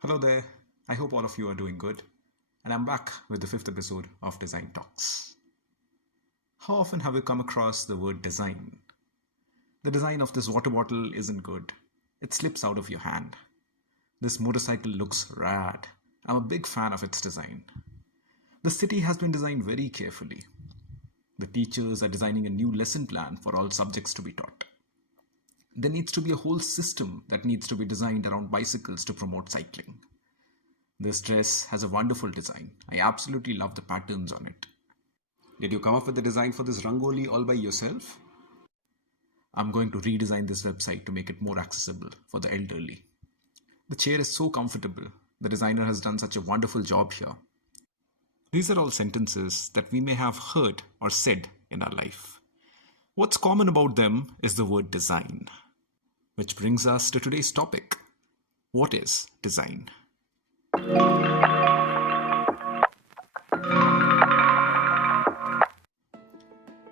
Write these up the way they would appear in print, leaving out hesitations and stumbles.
Hello there. I hope all of you are doing good. And I'm back with the fifth episode of Design Talks. How often have you come across the word design? The design of this water bottle isn't good. It slips out of your hand. This motorcycle looks rad. I'm a big fan of its design. The city has been designed very carefully. The teachers are designing a new lesson plan for all subjects to be taught. There needs to be a whole system that needs to be designed around bicycles to promote cycling. This dress has a wonderful design. I absolutely love the patterns on it. Did you come up with the design for this rangoli all by yourself? I'm going to redesign this website to make it more accessible for the elderly. The chair is so comfortable. The designer has done such a wonderful job here. These are all sentences that we may have heard or said in our life. What's common about them is the word design. Which brings us to today's topic. What is design?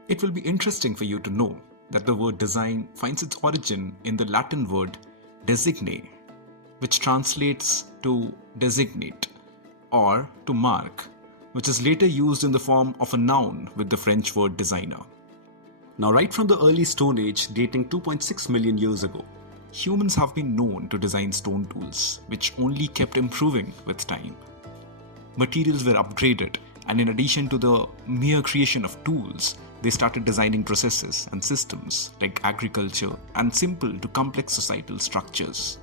It will be interesting for you to know that the word design finds its origin in the Latin word designe, which translates to designate or to mark, which is later used in the form of a noun with the French word designer. Now, right from the early Stone Age, dating 2.6 million years ago, humans have been known to design stone tools, which only kept improving with time. Materials were upgraded, and in addition to the mere creation of tools, they started designing processes and systems like agriculture and simple to complex societal structures.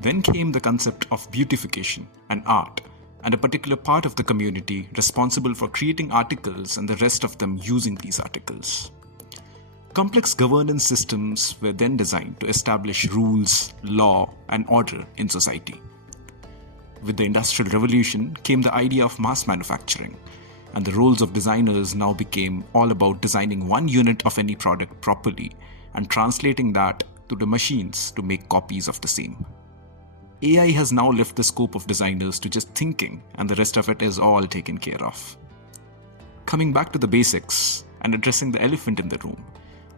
Then came the concept of beautification and art, and a particular part of the community responsible for creating articles and the rest of them using these articles. Complex governance systems were then designed to establish rules, law, and order in society. With the Industrial Revolution came the idea of mass manufacturing, and the roles of designers now became all about designing one unit of any product properly and translating that to the machines to make copies of the same. AI has now left the scope of designers to just thinking, and the rest of it is all taken care of. Coming back to the basics and addressing the elephant in the room,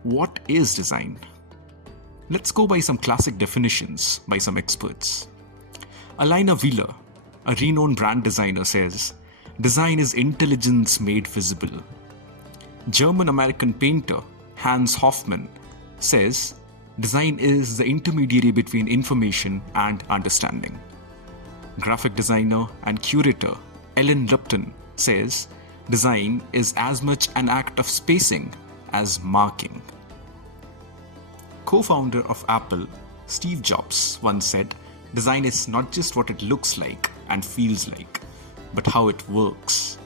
what is design? Let's go by some classic definitions by some experts. Alina Wheeler, a renowned brand designer, says, "Design is intelligence made visible." German-American painter Hans Hofmann says, "Design is the intermediary between information and understanding." Graphic designer and curator Ellen Lupton says, "Design is as much an act of spacing as marking." Co-founder of Apple, Steve Jobs, once said, "Design is not just what it looks like and feels like, but how it works."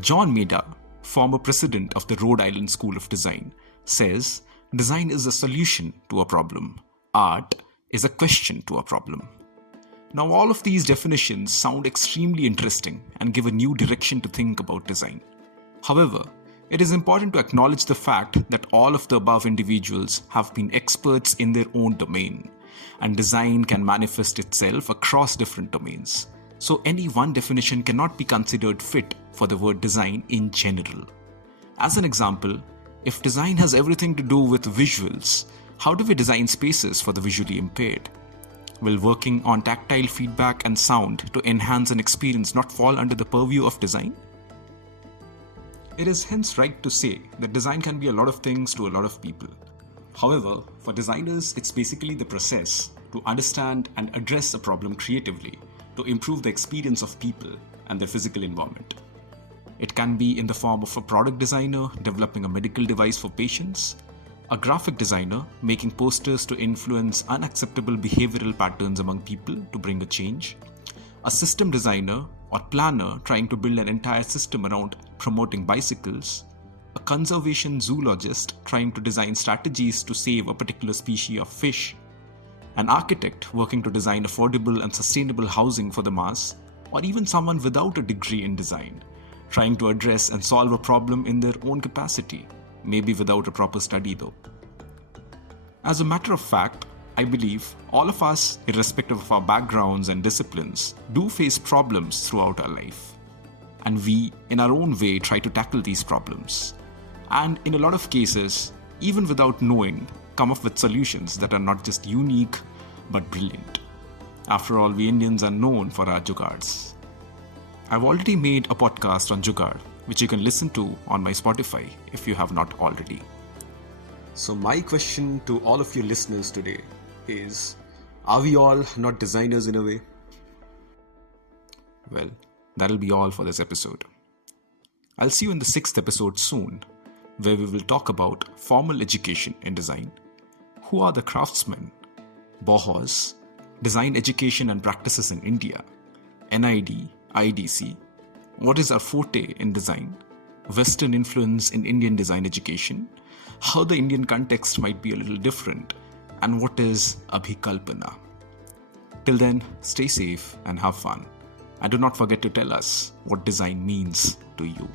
John Maeda, former president of the Rhode Island School of Design, says, "Design is a solution to a problem. Art is a question to a problem." Now, all of these definitions sound extremely interesting and give a new direction to think about design. However, it is important to acknowledge the fact that all of the above individuals have been experts in their own domain, and design can manifest itself across different domains. So any one definition cannot be considered fit for the word design in general. As an example, if design has everything to do with visuals, how do we design spaces for the visually impaired? Will working on tactile feedback and sound to enhance an experience not fall under the purview of design? It is hence right to say that design can be a lot of things to a lot of people. However, for designers, it's basically the process to understand and address a problem creatively to improve the experience of people and their physical environment. It can be in the form of a product designer developing a medical device for patients, a graphic designer making posters to influence unacceptable behavioral patterns among people to bring a change, a system designer or planner trying to build an entire system around promoting bicycles, a conservation zoologist trying to design strategies to save a particular species of fish, an architect working to design affordable and sustainable housing for the mass, or even someone without a degree in design, trying to address and solve a problem in their own capacity, maybe without a proper study though. As a matter of fact, I believe all of us, irrespective of our backgrounds and disciplines, do face problems throughout our life. And we, in our own way, try to tackle these problems. And in a lot of cases, even without knowing, come up with solutions that are not just unique, but brilliant. After all, we Indians are known for our jugards. I've already made a podcast on Jugaad, which you can listen to on my Spotify if you have not already. So my question to all of you listeners today is, are we all not designers in a way? Well, that'll be all for this episode. I'll see you in the 6th episode soon, where we will talk about formal education in design. Who are the craftsmen? Bauhaus, design education and practices in India, NID, IDC. What is our forte in design? Western influence in Indian design education, how the Indian context might be a little different, and what is Abhikalpana. Till then, stay safe and have fun. And do not forget to tell us what design means to you.